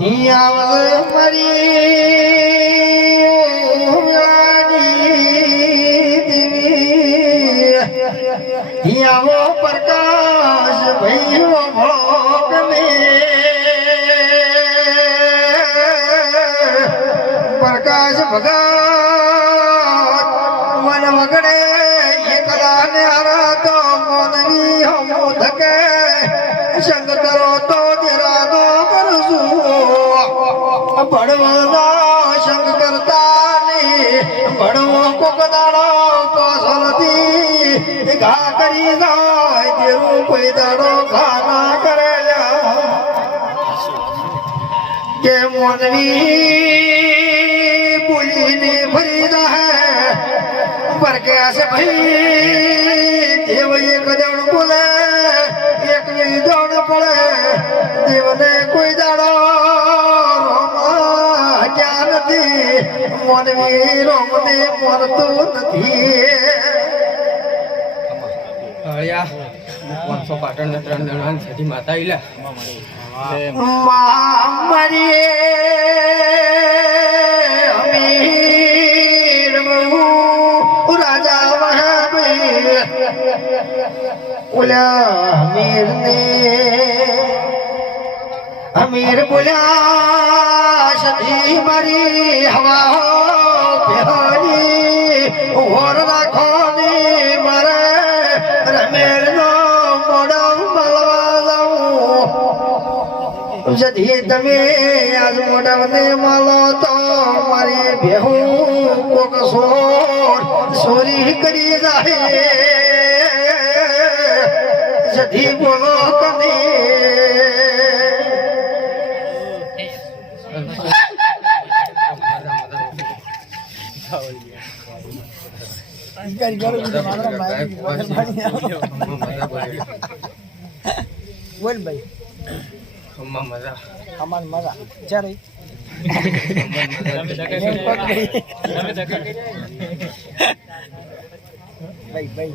હિયાવલ મરી હિયાવો પ્રકાશ ભૈયો ભોગ મે પ્રકાશ ભગત મન વગડે, એકલા ને હરાતો મોનવી હમો ધકે કરો તો ભણવાના સંગ કરતા ને ભણવો કોકદાડો પાસલથી ઘા કરી જાય તેરું કોઈ દાડો ઘા કરે કે મોનવી બોલીને ભરી દે. પર કે આસે ભાઈ, દેવ એક દણ બોલે, એક દણ પડે. દેવને મોનવી રોમને મરતું નથી હળિયા પાંચસો પાટણ ને ત્રણ અમીર બોલ્યા સધી મારી હવા પહેરી ઓર રાખો ને મારે રમેર નો મોડો મળવા જાઉં સધી તમે આજ મોઢાને માલો તો મારી બેહું કોક સોર સોરી કરી જાય સધી બોલો કને બોલ ભાઈ મજા અમાર મજા જ્યારે ભાઈ ભાઈ.